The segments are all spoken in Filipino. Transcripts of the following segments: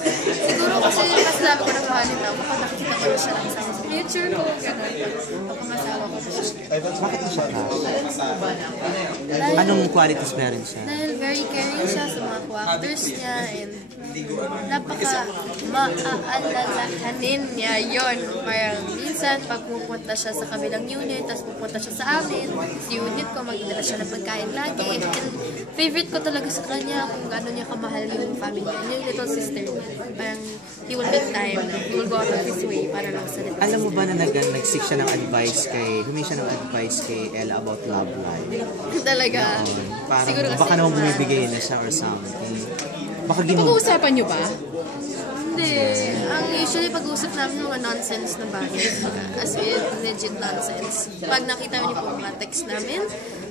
Siguro kasi mas dami ko nakahalin na kapag nakikita ko na siya lang sa future ko, gano'n. Kapag masawa ko na siya. Bakit mo siya crush? Anong qualities meron siya? Dahil very caring siya sa mga co-actors niya and napaka maaalalahanin niya yon. Parang minsan pag pupunta siya sa kabilang unit, tapos pupunta siya sa amin, sa unit ko, magdala siya ng pagkain lagi. And favorite ko talaga sa kanya kung gano'n niya kamahal yung family niya, yung little sister niya. Parang he will make time, he will go out of his way para lang sa little sister. Alam mo ba na nag-seek siya ng advice humingi siya ng advice kay Ella about love life? Talaga. Parang Siguro kasi baka naman bumibigay na siya or something. Baka Pag-uusapan niyo ba? Hindi. Ang usually pag-uusap namin mga nonsense na bagay. As in, legit nonsense. Pag nakita niyo po mga text namin,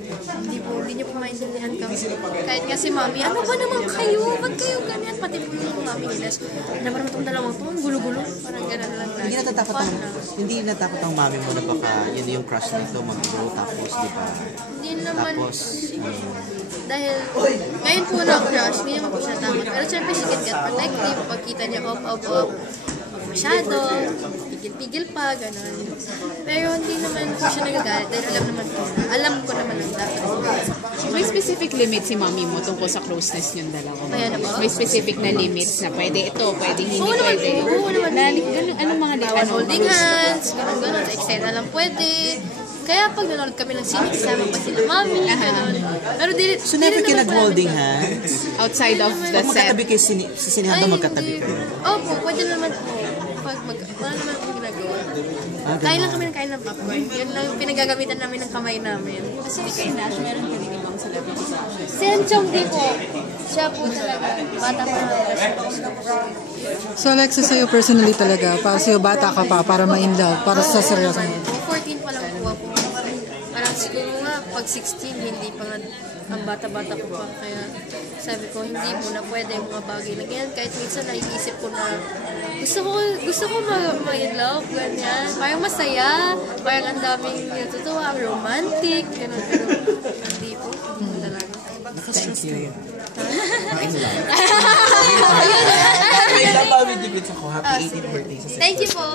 hindi niyo po maintindihan kami. Kahit nga si Mami, ano ba naman kayo? Ba't kayo ganyan? Pati po yung Mami Ines. Ano ba naman itong dalawang to? Ang gulo-gulo. Parang gano'n lang. Hindi natakot ang mami mo na baka yun yung crush na ito mag-grow tapos di ba? Hindi naman. Tapos, dahil, ngayon po na-crush, hindi naman po siya tama. Pero syempre, she can get protective. Pagkita niya, up. Masyado, pigil-pigil pa, gano'n. Pero hindi naman po siya nagagalit dahil alam ko naman ang dapat. May specific limit si mami mo tungkol sa closeness niyong dalawa. Ayan na po. May specific na limits na pwede ito, pwede hindi Oo naman pwede. po, oo naman. Anong mga Bawal holding hands, gano'n. Sa eksena lang pwede. Kaya pag nanonood kami ng sine, kasama pa sila Mami, gano'n. Pero so never kayo nag-holding hands? Outside of the Pag set. magkatabi kayo, sa sinehan ba magkatabi kayo? Opo, pwede naman po. Wala naman akong ginagawa. Kain lang kami ng popcorn. Yun lang yung pinagagamitan namin ng kamay namin. Kasi kay Nash, meron ka rin ibang celebrity crushes. Si Enchong di po. Siya po talaga. Bata pa na. So Alexa, sa'yo personally talaga, para sa'yo bata ka pa, para ma-in love, para sa seryoso mo. 14 pa lang po ako. Parang siguro nga, pag 16, hindi pa nga ang bata-bata ko pa. Kaya sabi ko, hindi mo na pwede yung mga bagay na ganyan. Kahit minsan naiisip ko na gusto ko ma-in love, ganyan. Parang masaya, parang ang daming natutuwa, romantic, gano'n. Pero hindi po, hindi talaga. Thank you. Ayun. May napawid yung ako. Happy 18th birthday sa Thank you po.